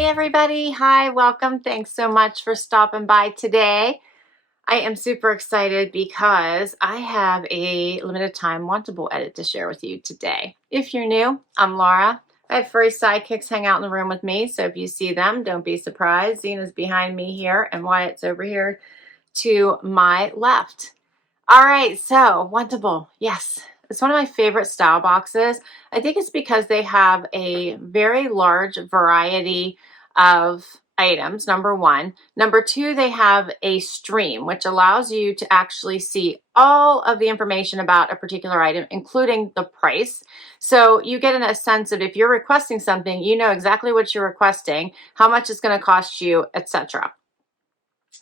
Hey everybody, hi, welcome. Thanks so much for stopping by today. I am super excited because I have a limited time wantable edit to share with you today. If you're new, I'm Laura. I have furry sidekicks hang out in the room with me, so if you see them, don't be surprised. Zena's behind me here and Wyatt's over here to my left. All right, so wantable, yes. It's one of my favorite style boxes. I think it's because they have a very large variety of items, number one. Number two, they have a stream, which allows you to actually see all of the information about a particular item, including the price. So you get a sense of if you're requesting something, you know exactly what you're requesting, how much it's going to cost you, etc.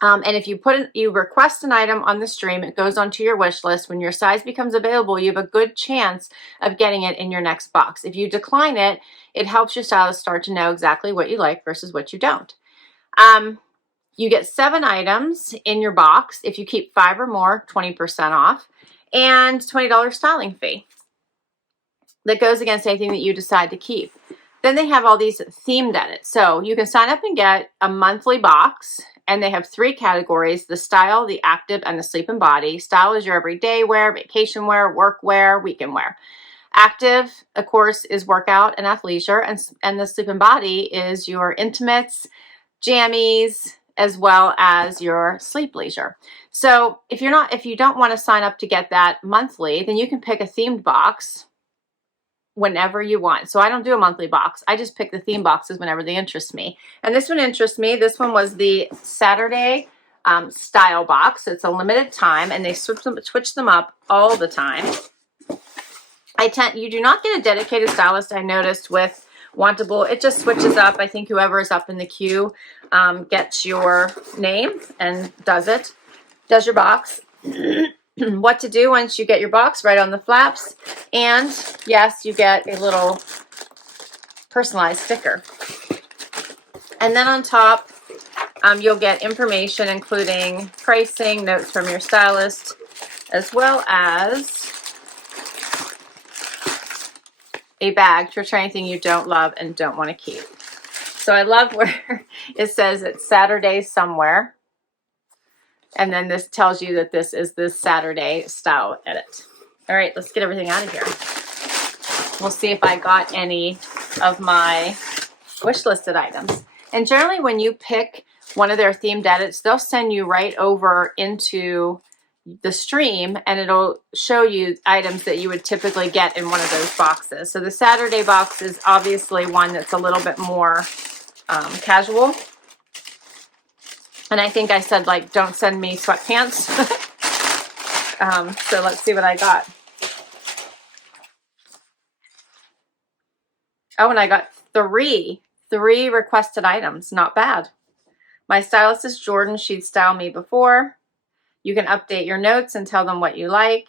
And if you request an item on the stream, it goes onto your wish list. When your size becomes available, you have a good chance of getting it in your next box. If you decline it, it helps your stylist start to know exactly what you like versus what you don't. You get 7 items in your box. If you keep 5 or more, 20% off, and $20 styling fee that goes against anything that you decide to keep. Then they have all these themed edits. So you can sign up and get a monthly box, and they have 3 categories: the style, the active, and the sleep and body. Style is your everyday wear, vacation wear, work wear, weekend wear. Active, of course, is workout and athleisure, and the sleep and body is your intimates, jammies, as well as your sleep leisure. So if you don't want to sign up to get that monthly, then you can pick a themed box whenever you want. So I don't do a monthly box. I just pick the theme boxes whenever they interest me. And this one interests me. This one was the Saturday style box. It's a limited time, and they switch them up all the time. You do not get a dedicated stylist, I noticed, with Wantable. It just switches up. I think whoever is up in the queue gets your name and does your box. What to do once you get your box, right on the flaps. And yes, you get a little personalized sticker. And then on top, you'll get information including pricing, notes from your stylist, as well as a bag to return anything you don't love and don't want to keep. So I love where it says it's Saturday somewhere. And then this tells you that this is the Saturday style edit. All right, let's get everything out of here. We'll see if I got any of my wish listed items. And generally when you pick one of their themed edits, they'll send you right over into the stream, and it'll show you items that you would typically get in one of those boxes. So the Saturday box is obviously one that's a little bit more casual. And I think I said, like, don't send me sweatpants. So let's see what I got. Oh, and I got three requested items. Not bad. My stylist is Jordan. She'd styled me before. You can update your notes and tell them what you like.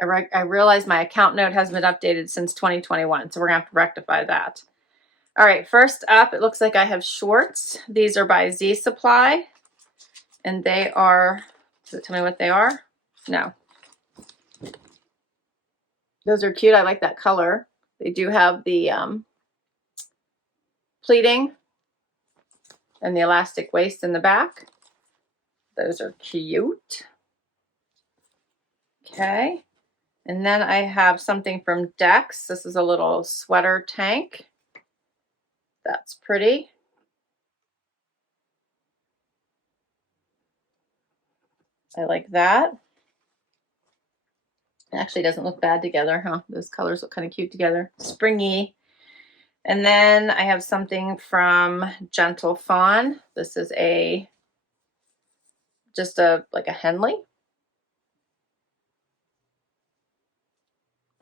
I realize my account note hasn't been updated since 2021, so we're going to have to rectify that. All right, first up, it looks like I have shorts. These are by Z Supply, and they are, does it tell me what they are? No. Those are cute. I like that color. They do have the pleating and the elastic waist in the back. Those are cute. Okay. And then I have something from Dex. This is a little sweater tank. That's pretty. I like that. It actually doesn't look bad together, huh? Those colors look kind of cute together. Springy. And then I have something from Gentle Fawn. This is like a Henley.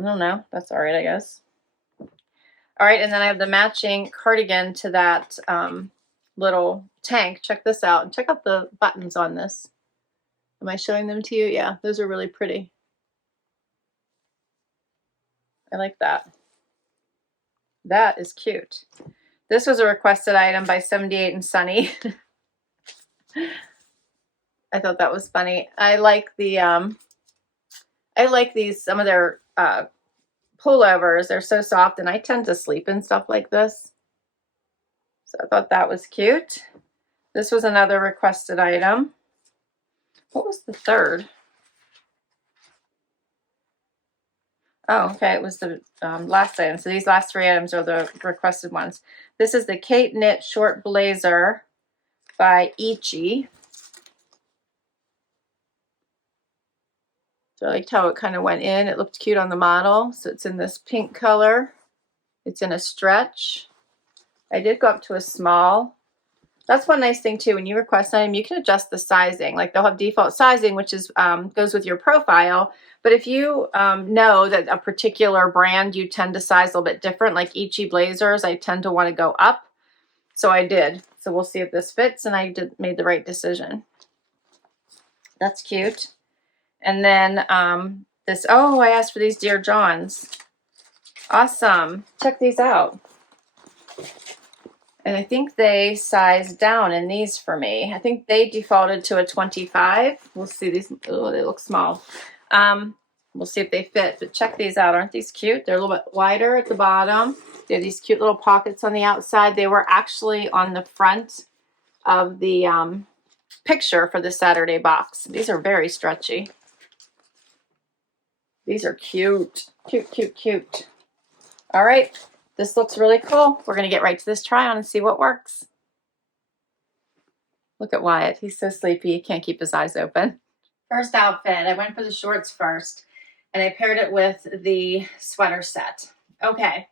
I don't know. That's all right, I guess. All right, and then I have the matching cardigan to that little tank. Check this out, and check out the buttons on this. Am I showing them to you? Yeah, those are really pretty. I like that. That is cute. This was a requested item by 78 and Sunny. I thought that was funny. I like the I like these, some of their pullovers. They're so soft, and I tend to sleep in stuff like this. So I thought that was cute. This was another requested item. What was the third? Oh, okay, it was the last item. So these last three items are the requested ones. This is the Kate Knit Short Blazer by Ichi. So I liked how it kind of went in. It looked cute on the model. So it's in this pink color. It's in a stretch. I did go up to a small. That's one nice thing too. When you request an item, you can adjust the sizing. Like they'll have default sizing, which is goes with your profile. But if you know that a particular brand you tend to size a little bit different, like Ichi blazers, I tend to want to go up. So I did. So we'll see if this fits, and I made the right decision. That's cute. And then this, oh, I asked for these Dear Johns. Awesome. Check these out. And I think they sized down in these for me. I think they defaulted to a 25. We'll see these. Oh, they look small. We'll see if they fit, but check these out. Aren't these cute? They're a little bit wider at the bottom. They have these cute little pockets on the outside. They were actually on the front of the picture for the Saturday box. These are very stretchy. These are cute. Cute, cute, cute. All right. This looks really cool. We're going to get right to this try on and see what works. Look at Wyatt. He's so sleepy. He can't keep his eyes open. First outfit. I went for the shorts first, and I paired it with the sweater set. Okay.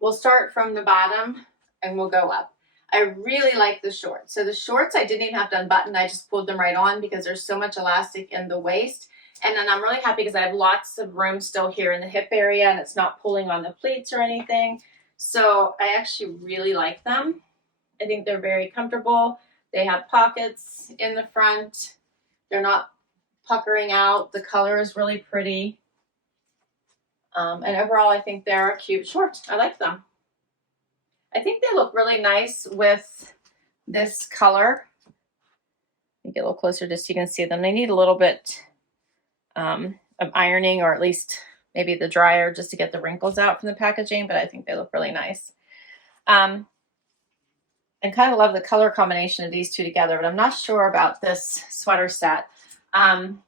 We'll start from the bottom and we'll go up. I really like the shorts. So the shorts, I didn't even have to unbutton. I just pulled them right on because there's so much elastic in the waist. And then I'm really happy because I have lots of room still here in the hip area, and it's not pulling on the pleats or anything. So I actually really like them. I think they're very comfortable. They have pockets in the front. They're not puckering out. The color is really pretty. And overall, I think they're a cute short. I like them. I think they look really nice with this color. Let me get a little closer just so you can see them. They need a little bit of ironing, or at least maybe the dryer, just to get the wrinkles out from the packaging, but I think they look really nice. And kind of love the color combination of these two together, but I'm not sure about this sweater set. I'm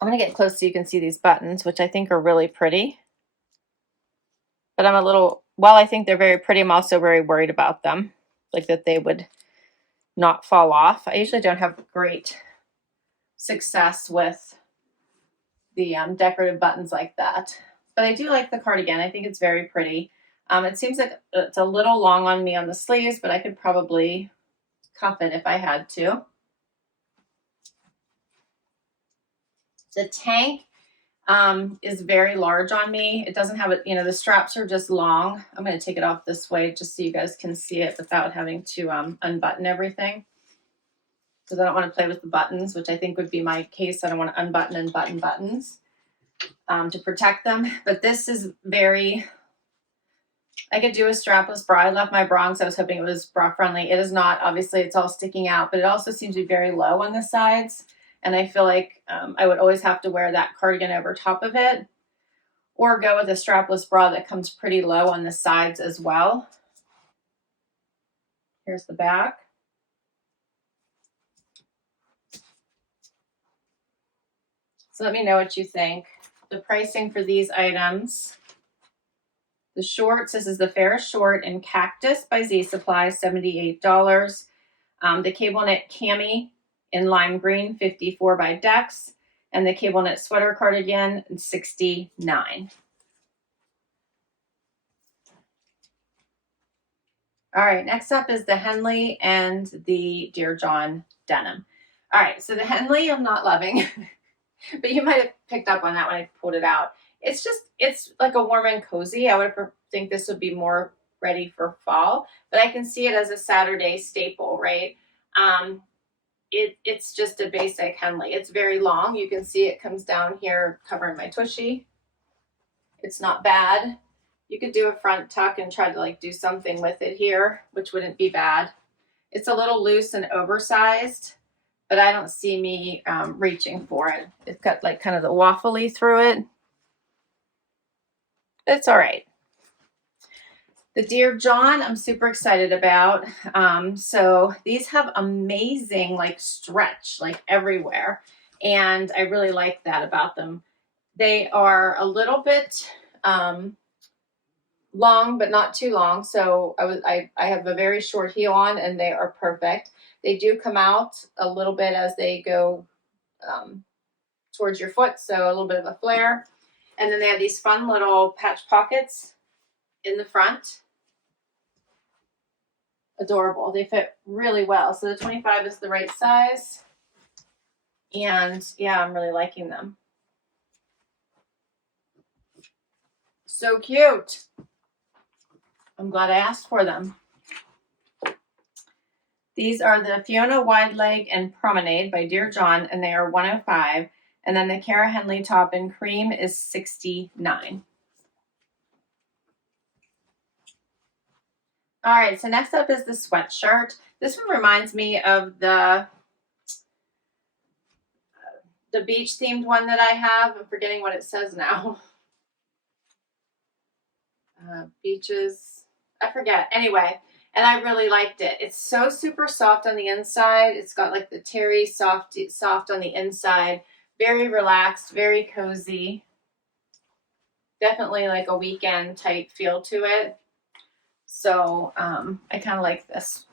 going to get close so you can see these buttons, which I think are really pretty. But I'm a little, while I think they're very pretty, I'm also very worried about them, like that they would not fall off. I usually don't have great success with the decorative buttons like that. But I do like the cardigan. I think it's very pretty. It seems like it's a little long on me on the sleeves, but I could probably cuff it if I had to. The tank is very large on me. It doesn't have it, you know, the straps are just long. I'm going to take it off this way just so you guys can see it without having to unbutton everything. Because I don't want to play with the buttons, which I think would be my case. I don't want to unbutton and button buttons to protect them. But this is very, I could do a strapless bra. I left my bra because I was hoping it was bra friendly. It is not. Obviously, it's all sticking out, but it also seems to be very low on the sides. And I feel like I would always have to wear that cardigan over top of it, or go with a strapless bra that comes pretty low on the sides as well. Here's the back. So let me know what you think. The pricing for these items. The shorts, this is the Ferris Short in Cactus by Z Supply, $78. The cable knit cami in lime green, $54 by Dex, and the cable knit sweater cardigan, $69. All right, next up is the Henley and the Dear John denim. All right, so the Henley I'm not loving, but you might have picked up on that when I pulled it out. It's just, it's like a warm and cozy. I would think this would be more ready for fall, but I can see it as a Saturday staple, right? It's just a basic Henley. It's very long. You can see it comes down here covering my tushy. It's not bad. You could do a front tuck and try to like do something with it here, which wouldn't be bad. It's a little loose and oversized, but I don't see me reaching for it. It's got like kind of the waffly through it. It's all right. The Dear John, I'm super excited about. So these have amazing like stretch like everywhere. And I really like that about them. They are a little bit long, but not too long. So I have a very short heel on and they are perfect. They do come out a little bit as they go towards your foot. So a little bit of a flare. And then they have these fun little patch pockets in the front. Adorable. They fit really well. So the 25 is the right size. And yeah, I'm really liking them. So cute. I'm glad I asked for them. These are the Fiona Wide Leg and Promenade by Dear John, and they are $105. And then the Cara Henley top in cream is $69. All right, so next up is the sweatshirt. This one reminds me of the beach themed one that I have. I'm forgetting what it says now. Beaches, I forget. Anyway, and I really liked it. It's so super soft on the inside. It's got like the terry soft on the inside. Very relaxed, very cozy. Definitely like a weekend type feel to it. So I kind of like this.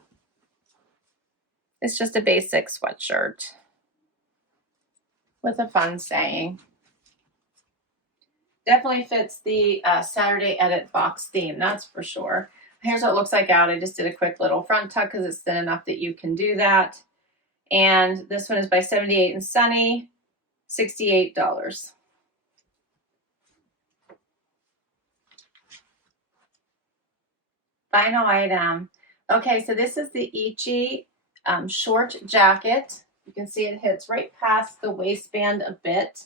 It's just a basic sweatshirt with a fun saying. Definitely fits the Saturday Edit box theme, that's for sure. Here's what it looks like out. I just did a quick little front tuck because it's thin enough that you can do that. And this one is by 78 and Sunny, $68. Final item. Okay, so this is the Ichi short jacket. You can see it hits right past the waistband a bit.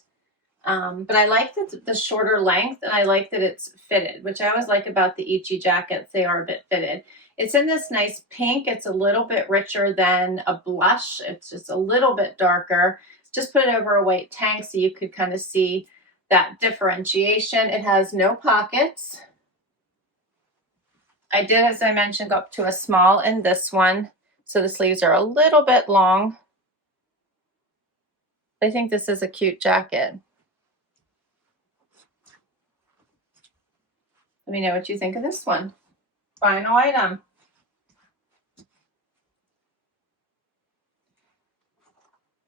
But I like the shorter length, and I like that it's fitted, which I always like about the Ichi jackets. They are a bit fitted. It's in this nice pink. It's a little bit richer than a blush. It's just a little bit darker. Just put it over a white tank so you could kind of see that differentiation. It has no pockets. I did, as I mentioned, go up to a small in this one. So the sleeves are a little bit long. I think this is a cute jacket. Let me know what you think of this one. Final item.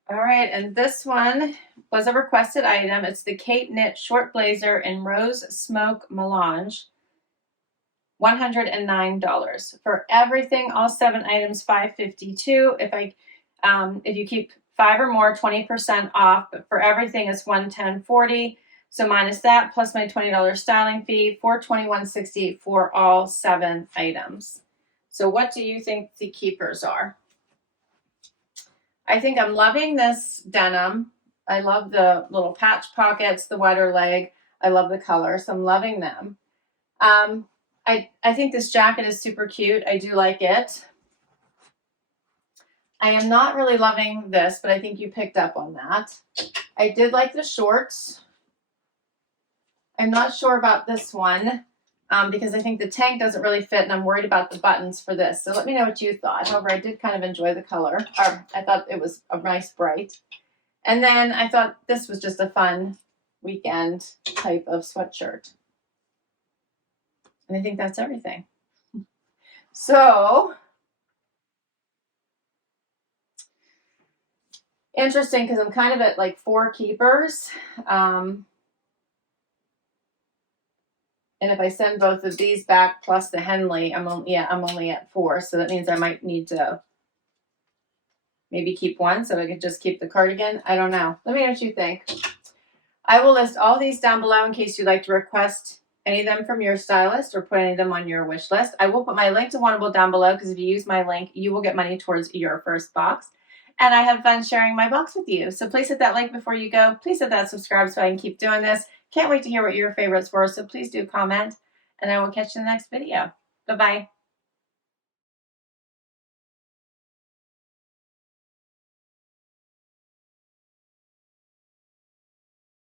All right, and this one was a requested item. It's the Kate Knit Short Blazer in Rose Smoke Melange. $109 for everything. All 7 items, $552. If you keep 5 or more, 20% off. But for everything, it's $110.40. So minus that, plus my $20 styling fee, $421.68 for all 7 items. So what do you think the keepers are? I think I'm loving this denim. I love the little patch pockets, the wider leg. I love the color, so I'm loving them. I think this jacket is super cute. I do like it. I am not really loving this, but I think you picked up on that. I did like the shorts. I'm not sure about this one because I think the tank doesn't really fit, and I'm worried about the buttons for this. So let me know what you thought. However, I did kind of enjoy the color. I thought it was a nice bright. And then I thought this was just a fun weekend type of sweatshirt. And I think that's everything. So, interesting because I'm kind of at like 4 keepers. And if I send both of these back plus the Henley, I'm only at 4. So that means I might need to maybe keep one so I could just keep the cardigan. I don't know. Let me know what you think. I will list all these down below in case you'd like to request any of them from your stylist or put any of them on your wish list. I will put my link to Wantable down below because if you use my link, you will get money towards your first box. And I have fun sharing my box with you. So please hit that like before you go. Please hit that subscribe so I can keep doing this. Can't wait to hear what your favorites were. So please do comment and I will catch you in the next video. Bye-bye.